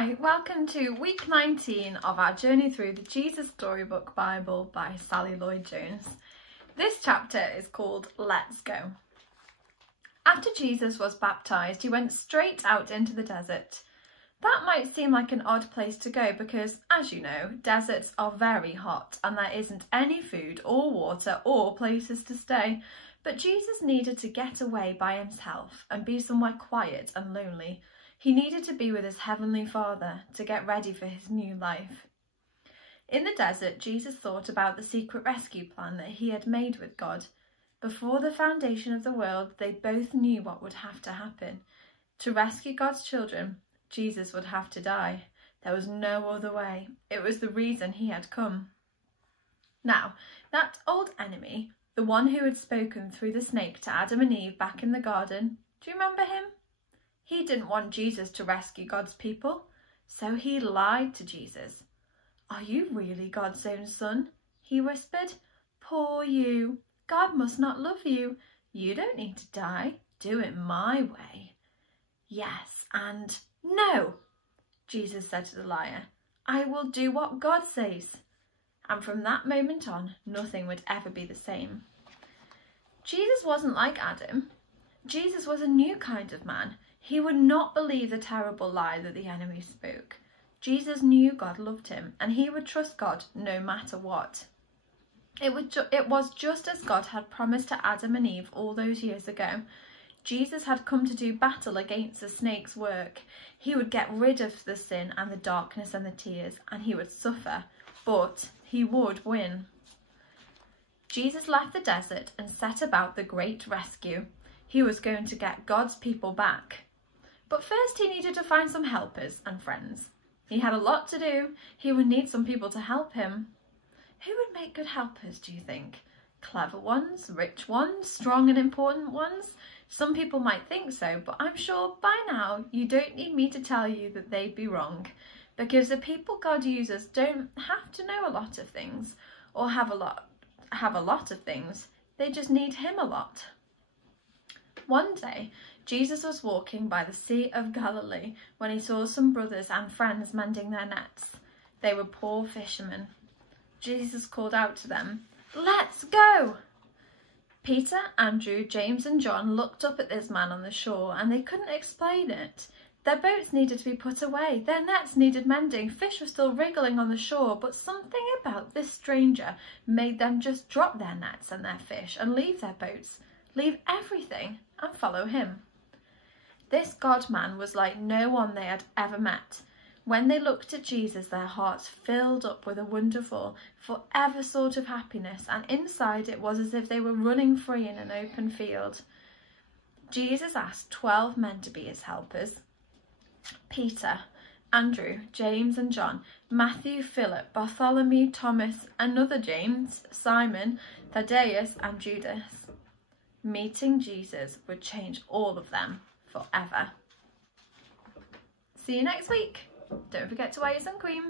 Hi, welcome to week 19 of our journey through the Jesus Storybook Bible by Sally Lloyd-Jones. This chapter is called Let's Go. After Jesus was baptised, he went straight out into the desert. That might seem like an odd place to go because, as you know, deserts are very hot and there isn't any food or water or places to stay. But Jesus needed to get away by himself and be somewhere quiet and lonely. He needed to be with his Heavenly Father to get ready for his new life. In the desert, Jesus thought about the secret rescue plan that he had made with God. Before the foundation of the world, they both knew what would have to happen. To rescue God's children, Jesus would have to die. There was no other way. It was the reason he had come. Now, that old enemy, the one who had spoken through the snake to Adam and Eve back in the garden, do you remember him? He didn't want Jesus to rescue God's people, so he lied to Jesus. "Are you really God's own son?" he whispered. "Poor you. God must not love you. You don't need to die. Do it my way." "Yes, and no," Jesus said to the liar. "I will do what God says." And from that moment on, nothing would ever be the same. Jesus wasn't like Adam. Jesus was a new kind of man. He would not believe the terrible lie that the enemy spoke. Jesus knew God loved him and he would trust God no matter what. It was just as God had promised to Adam and Eve all those years ago. Jesus had come to do battle against the snake's work. He would get rid of the sin and the darkness and the tears, and he would suffer, but he would win. Jesus left the desert and set about the great rescue. He was going to get God's people back. But first he needed to find some helpers and friends. He had a lot to do. He would need some people to help him. Who would make good helpers, do you think? Clever ones, rich ones, strong and important ones? Some people might think so, but I'm sure by now you don't need me to tell you that they'd be wrong, because the people God uses don't have to know a lot of things or have a lot of things. They just need him a lot. One day, Jesus was walking by the Sea of Galilee when he saw some brothers and friends mending their nets. They were poor fishermen. Jesus called out to them, "Let's go!" Peter, Andrew, James and John looked up at this man on the shore and they couldn't explain it. Their boats needed to be put away, their nets needed mending, fish were still wriggling on the shore, but something about this stranger made them just drop their nets and their fish and leave their boats, leave everything and follow him. This God-man was like no one they had ever met. When they looked at Jesus, their hearts filled up with a wonderful, forever sort of happiness, and inside it was as if they were running free in an open field. Jesus asked 12 men to be his helpers: Peter, Andrew, James and John, Matthew, Philip, Bartholomew, Thomas, another James, Simon, Thaddeus and Judas. Meeting Jesus would change all of them forever. See you next week. Don't forget to wear your sun cream.